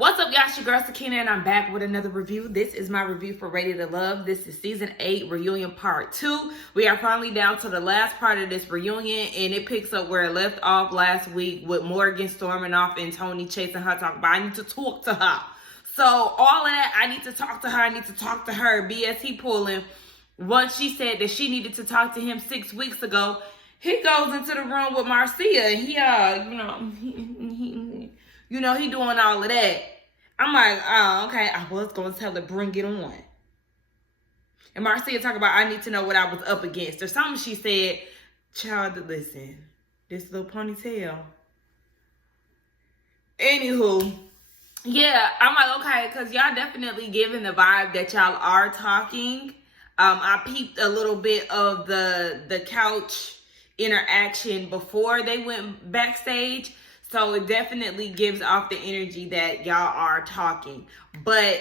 What's up, y'all? It's your girl Sakina, and I'm back with another review. This is my review for Ready to Love. This is season 8 reunion part 2. We are finally down to the last part of this reunion, and it picks up where it left off last week with Morgan storming off and Tony chasing her, talking about I need to talk to her. So all of that, I need to talk to her, I need to talk to her. BS he pulling. Once she said that she needed to talk to him 6 weeks ago, he goes into the room with Marcia, and he doing all of that. I'm like, oh, okay, I was going to tell her, bring it on. And Marcia talk about, I need to know what I was up against. Or something she said, child, listen, this little ponytail. Anywho, yeah, I'm like, okay, because y'all definitely giving the vibe that y'all are talking. I peeped a little bit of the couch interaction before they went backstage. So it definitely gives off the energy that y'all are talking. But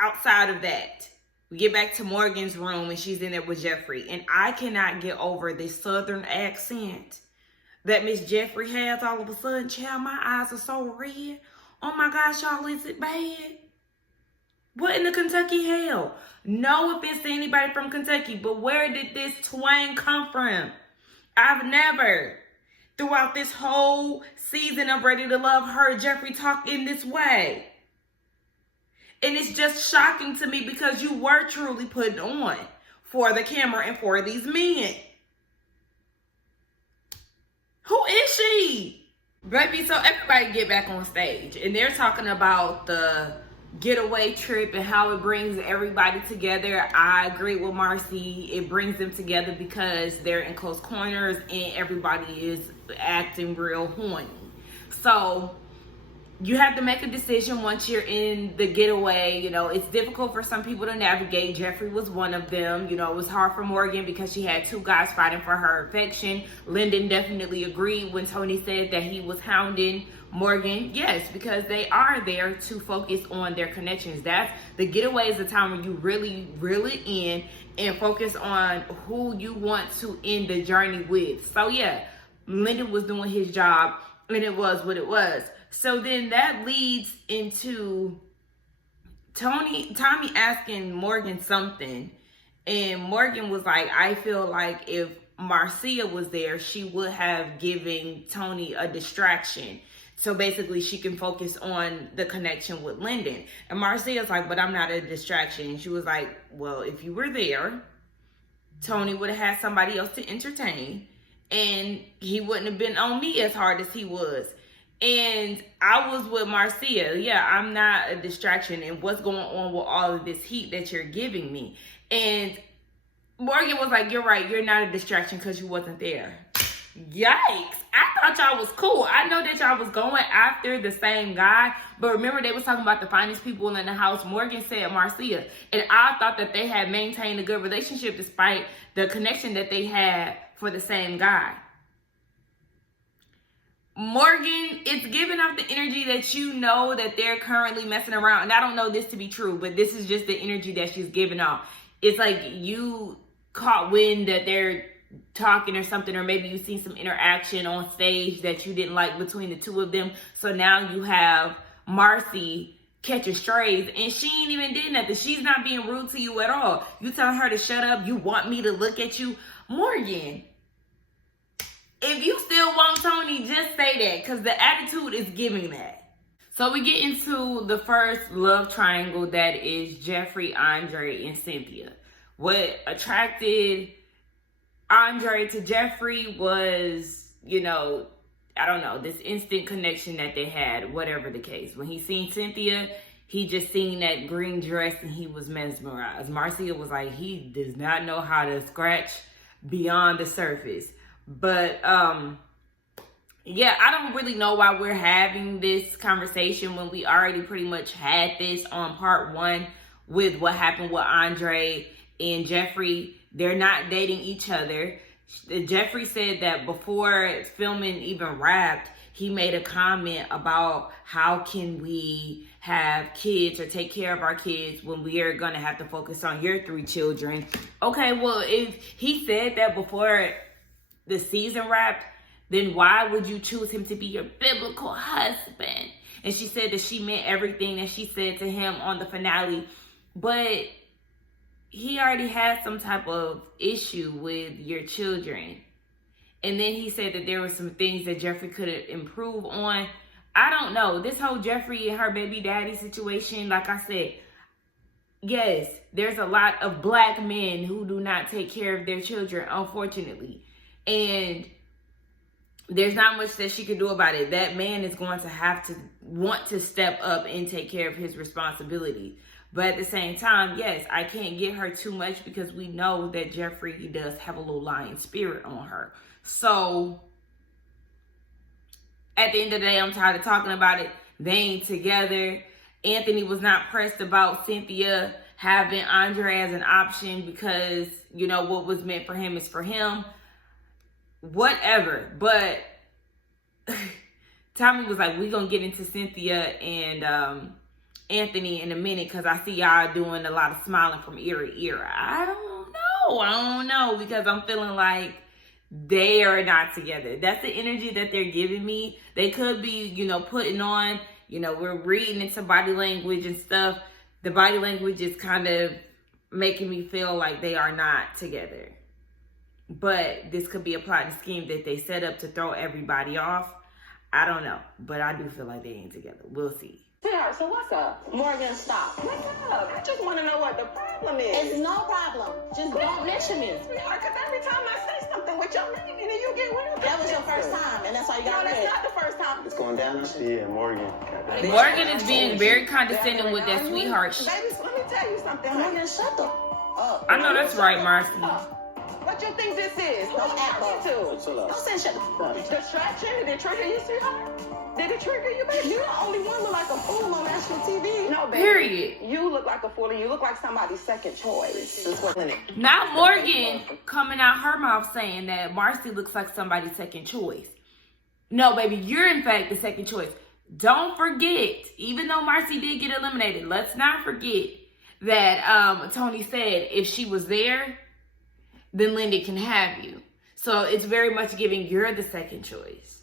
outside of that, we get back to Morgan's room and she's in there with Jeffrey. And I cannot get over this southern accent that Miss Jeffrey has all of a sudden. Child, my eyes are so red. Oh my gosh, y'all, is it bad? What in the Kentucky hell? No offense to anybody from Kentucky, but where did this twang come from? I've never, throughout this whole season of Ready to Love, heard Jeffrey talk in this way. And it's just shocking to me because you were truly put on for the camera and for these men. Who is she? Baby, so everybody get back on stage and they're talking about the getaway trip and how it brings everybody together. I agree with Marcy. It brings them together because they're in close corners and everybody is acting real horny. So you have to make a decision once you're in the getaway. You know, it's difficult for some people to navigate. Jeffrey was one of them. You know, it was hard for Morgan because she had two guys fighting for her affection. Lyndon definitely agreed when Tony said that he was hounding Morgan. Yes, because they are there to focus on their connections. That's the getaway is the time when you really in and focus on who you want to end the journey with. So yeah, Lyndon was doing his job and it was what it was. So then that leads into Tommy asking Morgan something, and Morgan was like, I feel like if Marcia was there, she would have given Tony a distraction. So basically she can focus on the connection with Lyndon. And Marcia's like, but I'm not a distraction. And she was like, well, if you were there, Tony would have had somebody else to entertain and he wouldn't have been on me as hard as he was. And I was with Marcia. Yeah, I'm not a distraction. And what's going on with all of this heat that you're giving me? And Morgan was like, you're right. You're not a distraction because you wasn't there. Yikes. I thought y'all was cool. I know that y'all was going after the same guy, but remember they was talking about the finest people in the house. Morgan said Marcia, and I thought that they had maintained a good relationship despite the connection that they had for the same guy. Morgan, it's giving off the energy that you know that they're currently messing around. And I don't know this to be true, but this is just the energy that she's giving off. It's like you caught wind that they're talking or something, or maybe you've seen some interaction on stage that you didn't like between the two of them. So now you have Marcy catching strays and she ain't even did nothing. She's not being rude to you at all. You telling her to shut up. You want me to look at you. Morgan, if you still want Tony, just say that because the attitude is giving that. So we get into the first love triangle that is Jeffrey, Andre, and Cynthia. What attracted Andre to Jeffrey was, I don't know, this instant connection that they had, whatever the case. When he seen Cynthia, he just seen that green dress and he was mesmerized. Marcia was like, he does not know how to scratch beyond the surface. But yeah, I don't really know why we're having this conversation when we already pretty much had this on part 1 with what happened with Andre and Jeffrey. They're not dating each other. Jeffrey said that before filming even wrapped, he made a comment about how can we have kids or take care of our kids when we are going to have to focus on your 3 children. Okay, well, if he said that before the season wrapped, then why would you choose him to be your biblical husband? And she said that she meant everything that she said to him on the finale. But he already had some type of issue with your children. And then he said that there were some things that Jeffree could improve on. I don't know. This whole Jeffree and her baby daddy situation, like I said, yes, there's a lot of black men who do not take care of their children, unfortunately. And there's not much that she could do about it. That man is going to have to want to step up and take care of his responsibilities. But at the same time, yes, I can't get her too much because we know that Jeffree does have a little lion spirit on her. So at the end of the day, I'm tired of talking about it. They ain't together. Anthony was not pressed about Cynthia having Andre as an option because, you know, what was meant for him is for him. Whatever. But Tommy was like, we gonna get into Cynthia and Anthony in a minute because I see y'all doing a lot of smiling from ear to ear. I don't know because I'm feeling like they are not together. That's the energy that they're giving me. They could be, you know, putting on, you know, we're reading into body language and stuff. The body language is kind of making me feel like they are not together. But this could be a plot and scheme that they set up to throw everybody off. I don't know. But I do feel like they ain't together. We'll see. Yeah, so what's up? Morgan, stop. What's up? I just want to know what the problem is. It's no problem. Just don't mention me. Sweetheart, because every time I say something with your name in it, you get real. That was your first time, and that's why you got No, that's not the first time. It's going down. Yeah, Morgan. Morgan is being very condescending with that sweetheart shit. Baby, let me tell you something. Morgan, shut the up. I know that's right, Marcy. What you think this is? Who Don't you act talking to? Don't say shut the up. Distraction? Did it trigger you, sweetheart? Did it trigger you, baby? You're the only one look like a fool on national TV. No, baby. Period. You look like a fool, and you look like somebody's second choice. Now Morgan coming out her mouth saying that Marcy looks like somebody's second choice. No, baby, you're in fact the second choice. Don't forget, even though Marcy did get eliminated, let's not forget that Tony said if she was there, then Linda can have you. So it's very much giving you're the second choice.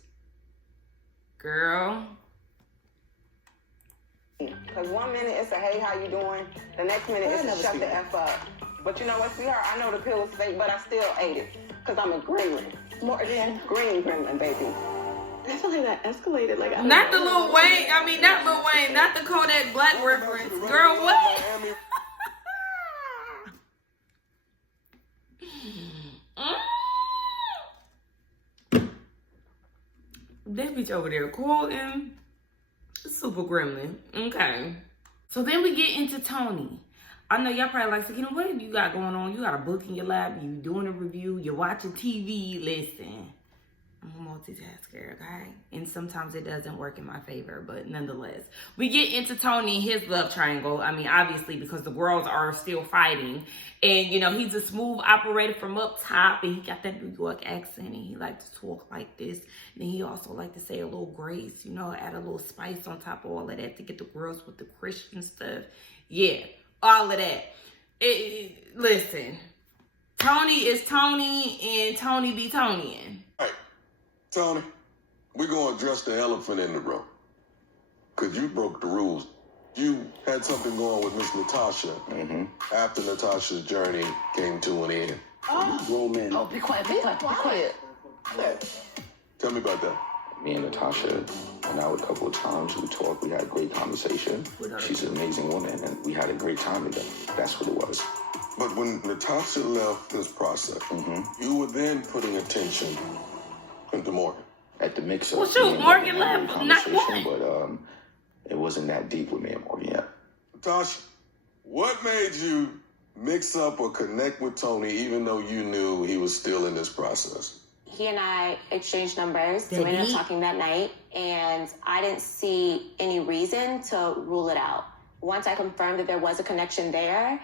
Girl. Because 1 minute it's a hey, how you doing? The next minute it's a shut the F up. But you know what, sweetheart? I know the pill is fake, but I still ate it. Because I'm a gremlin. Morgan. Green gremlin, baby. I feel like that escalated. Like Not the Lil Wayne. I mean, not Lil Wayne. Not the Kodak Black reference. Girl, what? That bitch over there quoting Super Gremlin. Okay. So then we get into Tony. I know y'all probably like, you know, what you got going on? You got a book in your lap. You doing a review. You're watching TV. Listen. I'm a multitasker, okay? And sometimes it doesn't work in my favor, but nonetheless. We get into Tony and his love triangle. I mean, obviously, because the worlds are still fighting. And, you know, he's a smooth operator from up top. And he got that New York accent. And he likes to talk like this. And he also likes to say a little grace, you know, add a little spice on top of all of that to get the girls with the Christian stuff. Yeah, all of that. Listen, Tony is Tony and Tony be Tonying. Tony, we're going to address the elephant in the room. Because you broke the rules. You had something going with Miss Natasha after Natasha's journey came to an end. Roman. Oh, be quiet, be quiet, be quiet. Tell me about that. Me and Natasha went out a couple of times. We talked. We had a great conversation. She's an amazing woman, and we had a great time together. That's what it was. But when Natasha left this process, you were then putting attention into Morgan. At the mix-up. Well, shoot, Morgan left. Not one. But it wasn't that deep with me and Morgan yet. Natasha, what made you mix up or connect with Tony even though you knew he was still in this process? He and I exchanged numbers, so we ended up talking that night, and I didn't see any reason to rule it out. Once I confirmed that there was a connection there,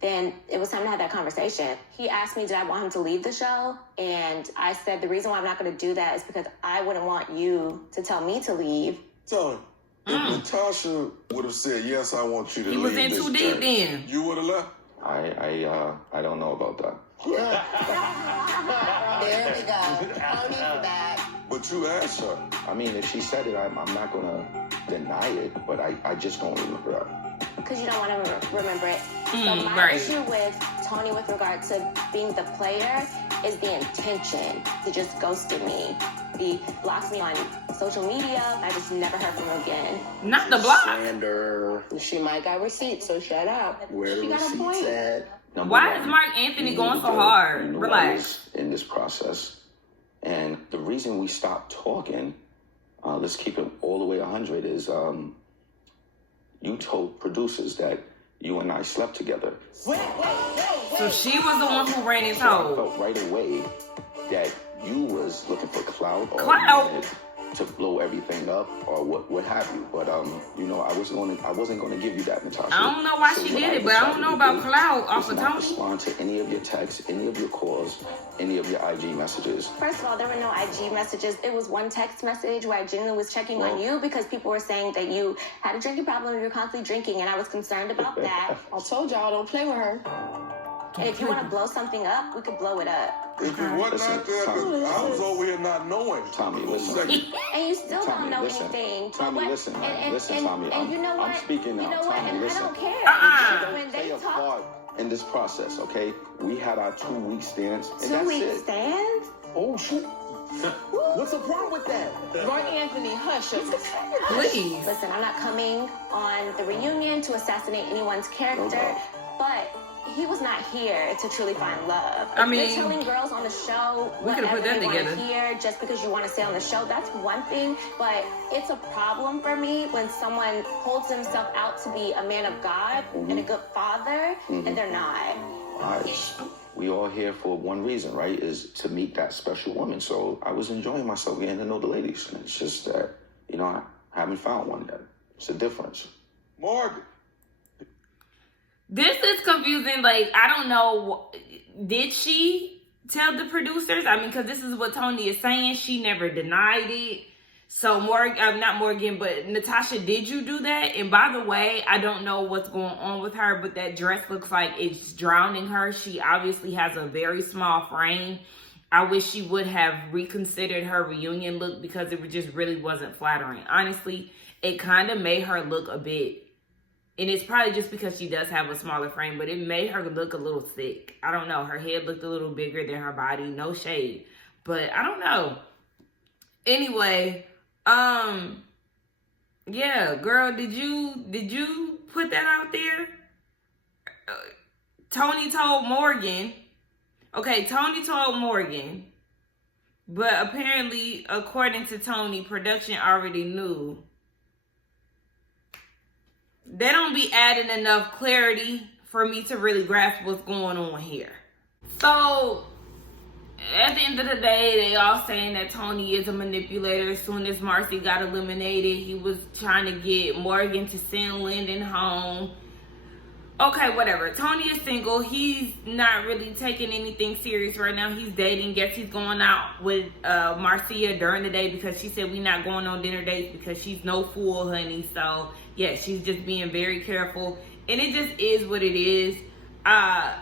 then it was time to have that conversation. He asked me, did I want him to leave the show? And I said, the reason why I'm not going to do that is because I wouldn't want you to tell me to leave. Tony, if Natasha would have said, yes, I want you to leave He was in this too deep journey, then. you would have left? I don't know about that. There we go. Tony's back. But but you asked her. I mean, if she said it, I'm not gonna deny it, but I just don't remember it. Because you don't want to remember it. So my right. issue with Tony with regard to being the player is the intention. He just ghosted me. He blocks me on social media. I just never heard from him again. Not the block. Slander. She might got receipts, so shut up. Where She the got a receipts point. at? Number Why one, is Mark Anthony you going need so to- hard? you know, Relax. in this process. And the reason we stopped talking, let's keep it all the way 100, is you told producers that you and I slept together. So she was the one who ran his So I hole. felt right away that you was looking for clout or Clout? you wanted to blow everything up or what have you. But you know, I wasn't gonna give you that, Natasha. I don't know why So she what did I it, but I don't decided know to about do clout off was of not Tony. respond to any of your texts, any of your calls, any of your IG messages. First of all, there were no IG messages. It was one text message where I genuinely was checking on you because people were saying that you had a drinking problem and you were constantly drinking, and I was concerned about that. I told y'all, don't play with her. And if you want to blow something up, we could blow it up. If it wasn't Listen, out there, Tommy, I was over here not knowing. Tommy, listen. And you still Tommy, don't know listen. anything. Tommy, But what- listen, listen, Tommy. And you know what? I'm speaking now. You know what? Tommy, And listen. I don't care. When Play they a talk, part in this process, okay? We had our 2-week stance, and 2 that's week it. stands. Oh shit! What's the problem with that? Mark Anthony, hush it. Please. Listen, I'm not coming on the reunion to assassinate anyone's character, doubt. but he was not here to truly find love. I If mean, you're telling girls on the show we could've whatever put that they want to together. hear just because you want to stay on the show, that's one thing, but it's a problem for me when someone holds himself out to be a man of God and a good father, and they're not. We all here for one reason, right? Is to meet that special woman. So I was enjoying myself getting to know the ladies. And it's just that, you know, I haven't found one yet. It's a difference. Morgan. This is confusing. Like, I don't know. Did she tell the producers? I mean, because this is what Tony is saying. She never denied it. So, not Morgan, but Natasha, did you do that? And by the way, I don't know what's going on with her, but that dress looks like it's drowning her. She obviously has a very small frame. I wish she would have reconsidered her reunion look because it just really wasn't flattering. Honestly, it kind of made her look a bit, and it's probably just because she does have a smaller frame, but it made her look a little thick. I don't know. Her head looked a little bigger than her body. No shade, but I don't know. Anyway, yeah, girl, did you put that out there? Tony told Morgan. Okay, Tony told Morgan, but apparently, according to Tony, production already knew. They don't be adding enough clarity for me to really grasp what's going on here. So, at the end of the day, they all saying that Tony is a manipulator. As soon as Marcy got eliminated, he was trying to get Morgan to send Lyndon home. Okay, whatever. Tony is single. He's not really taking anything serious right now. He's dating. Guess he's going out with Marcia during the day because she said we not going on dinner dates because she's no fool, honey. So, yeah, she's just being very careful. And it just is what it is. I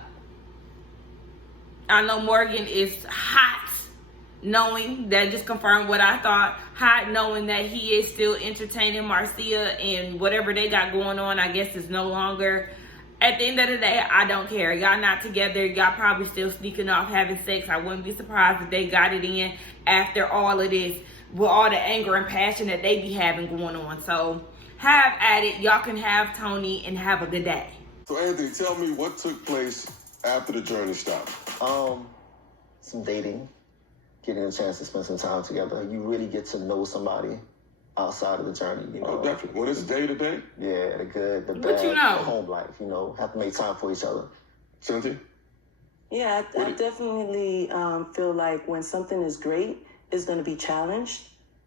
know Morgan is hot, knowing that just confirmed what I thought. Hot, knowing that he is still entertaining Marcia and whatever they got going on, I guess, is no longer. At the end of the day, I don't care. Y'all not together. Y'all probably still sneaking off having sex. I wouldn't be surprised if they got it in after all of this with all the anger and passion that they be having going on. So have at it. Y'all can have Tony and have a good day. So Anthony, tell me what took place after the journey stopped. Some dating, getting a chance to spend some time together. You really get to know somebody outside of the journey, you know. Oh, definitely. When it's day to day? Yeah, the good, the What bad, you know? the home life, you know. Have to make time for each other. Cynthia? Yeah, I definitely feel like when something is great, it's going to be challenged.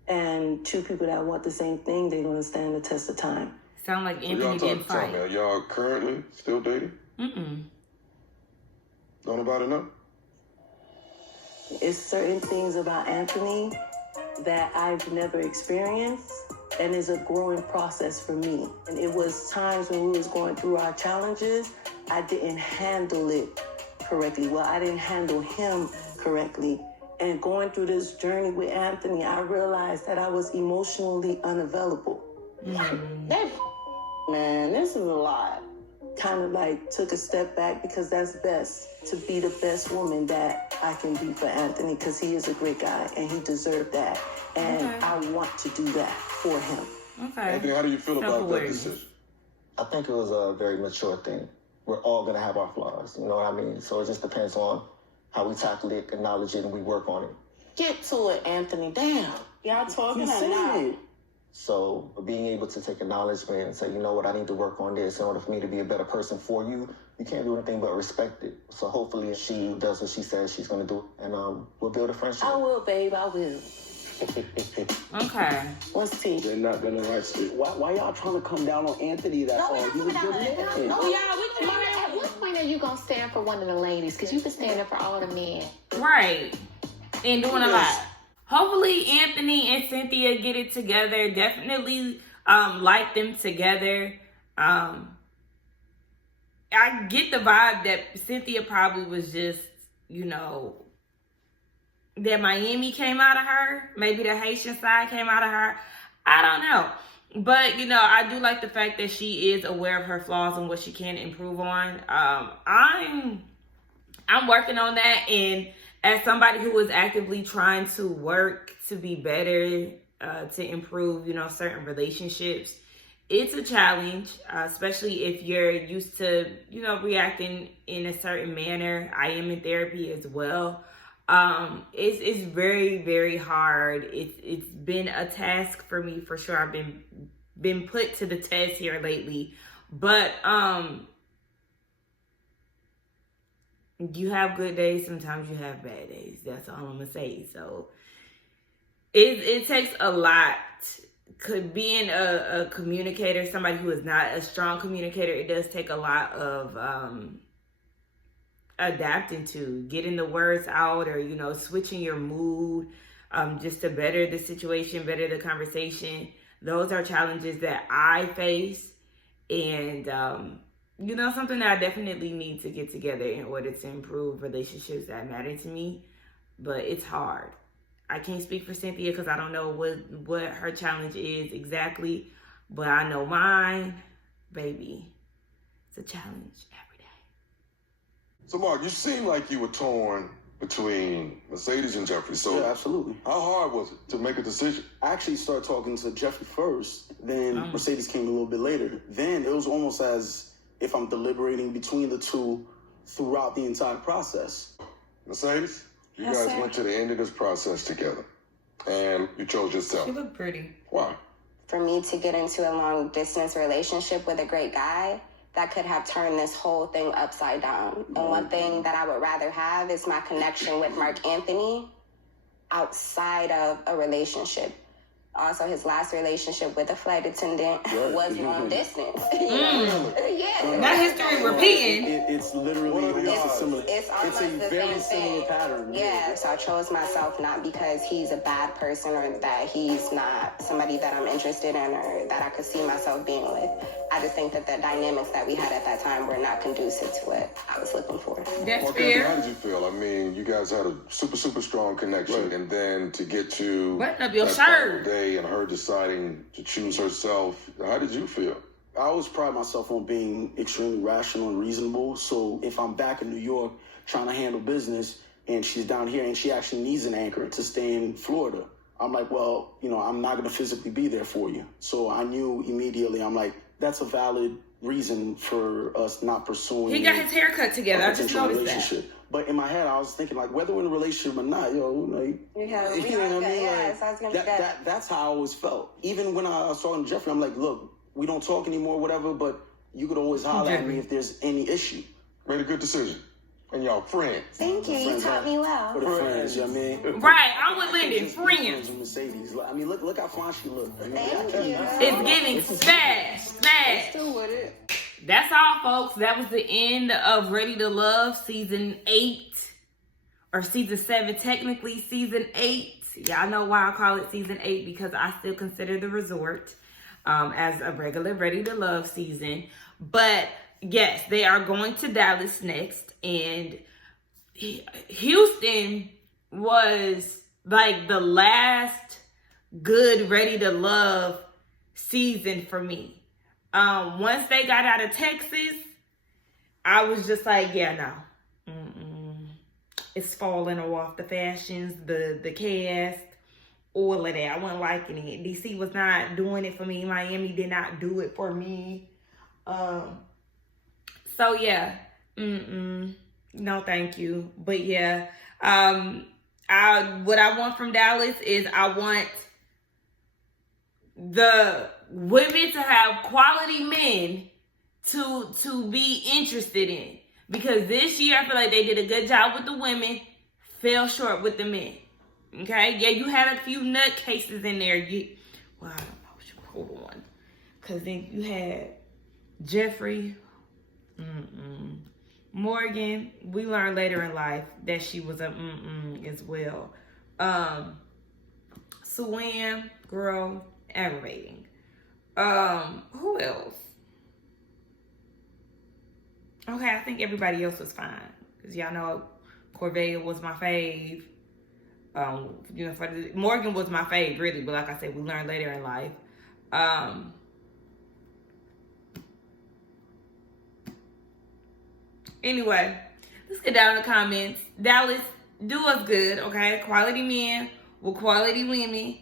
And two people that want the same thing, they're going to stand the test of time. Sound like So Anthony y'all didn't tell fight. me, are y'all currently still dating? Mm-mm. Don't nobody know? It's certain things about Anthony that I've never experienced, and it's a growing process for me. And it was times when we was going through our challenges, I didn't handle it correctly. Well, I didn't handle him correctly. And going through this journey with Anthony, I realized that I was emotionally unavailable. Man, this is a lot. Kind of like took a step back because that's best, to be the best woman that I can be for Anthony, because he is a great guy and he deserved that. And I want to do that for him. Okay. Anthony, how do you feel about that decision? I think it was a very mature thing. We're all going to have our flaws, you know what I mean? So it just depends on how we tackle it, acknowledge it, and we work on it. Get to it, Anthony. Damn. Y'all talking or not? So being able to take acknowledgement and say, you know what, I need to work on this in order for me to be a better person for you, you can't do anything but respect it. So hopefully she does what she says she's going to do, and we'll build a friendship. I will, babe, I will. Okay. What's T? They're not gonna like it. Why y'all trying to come down on Anthony that far? He was good man. No, at what point are you gonna stand for one of the ladies? Because you've been standing for all the men. Right. And doing a lot. Hopefully Anthony and Cynthia get it together. Definitely like them together. I get the vibe that Cynthia probably was just, you know, that Miami came out of her. Maybe the Haitian side came out of her. I don't know. But, you know, I do like the fact that she is aware of her flaws and what she can improve on. I'm working on that. And as somebody who is actively trying to work to be better, to improve, you know, certain relationships, it's a challenge, especially if you're used to, you know, reacting in a certain manner. I am in therapy as well. It's very, very hard. It's been a task for me for sure. I've been put to the test here lately, but you have good days. Sometimes you have bad days. That's all I'm gonna say. So it takes a lot. Being a communicator, somebody who is not a strong communicator, it does take a lot of adapting to getting the words out, or, you know, switching your mood just to better the situation, better the conversation. Those are challenges that I face, and you know, something that I definitely need to get together in order to improve relationships that matter to me. But it's hard. I can't speak for Cynthia because I don't know what her challenge is exactly, but I know mine, baby, it's a challenge every day. So, Mark, you seem like you were torn between Mercedes and Jeffrey. So, Yeah, absolutely. how hard was it to make a decision? I actually started talking to Jeffrey first, then Mercedes came a little bit later. Then it was almost as if I'm deliberating between the two throughout the entire process. Mercedes, you guys went to the end of this process together, and you chose yourself. She looked pretty. Why? For me to get into a long distance relationship with a great guy, that could have turned this whole thing upside down. And one thing that I would rather have is my connection with Mark Anthony outside of a relationship. Also, his last relationship with a flight attendant was long distance. Yeah. That history repeating. It's literally almost similar. It's almost a the very same similar thing. pattern. Yeah, so I chose myself not because he's a bad person or that he's not somebody that I'm interested in or that I could see myself being with. I just think that the dynamics that we had at that time were not conducive to what I was looking for. That's Okay, fair. how did you feel? I mean, you guys had a super, super strong connection, and then to get to Button up your that final shirt. day and her deciding to choose herself, how did you feel? I always pride myself on being extremely rational and reasonable. So if I'm back in New York trying to handle business and she's down here and she actually needs an anchor to stay in Florida, I'm like, well, you know, I'm not going to physically be there for you. So I knew immediately, I'm like, that's a valid reason for us not pursuing. He got his hair cut together. I just noticed that. But in my head, I was thinking, like, whether we're in a relationship or not, yo, like, We you know what I mean? Like, that's how I always felt. Even when I was talking to Jeffrey, I'm like, look, we don't talk anymore, whatever, but you could always holler at me if there's any issue. Made a good decision. And y'all friends. Thank you. You taught me well. For the friends, you know what I mean? Right, I'm with Lyndon. Just Friends. with Mercedes. I mean, look how fine she look. I mean, Thank you. It's getting smashed. Still with it. That's all, folks. That was the end of Ready to Love season 8. Or season 7, technically season 8. Y'all know why I call it season 8, because I still consider The Resort as a regular Ready to Love season. But yes, they are going to Dallas next. And Houston was like the last good Ready to Love season for me. Once they got out of Texas, I was just like, yeah, no. It's falling off, the fashions, the cast, all of that. I wasn't liking it. DC was not doing it for me. Miami did not do it for me. So yeah, no thank you. But yeah, what I want from Dallas is I want the women to have quality men to be interested in. Because this year, I feel like they did a good job with the women, fell short with the men. Okay? Yeah, you had a few nutcases in there. Well, I don't know. Hold on. Because then you had Jeffrey. Morgan, we learned later in life that she was a as well. Suan, girl, aggravating. Who else? Okay, I think everybody else was fine. Because y'all know Corvea was my fave. Morgan was my fave, really. But like I said, we learned later in life. Anyway, let's get down in the comments. Dallas, do us good, okay? Quality men with quality women.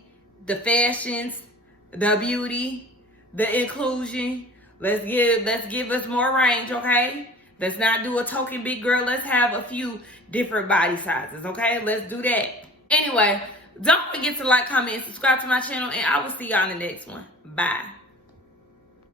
The fashions, the beauty, the inclusion. Let's give us more range, okay? Let's not do a token big girl. Let's have a few different body sizes, okay? Let's do that. Anyway, don't forget to like, comment, and subscribe to my channel, and I will see y'all in the next one. Bye.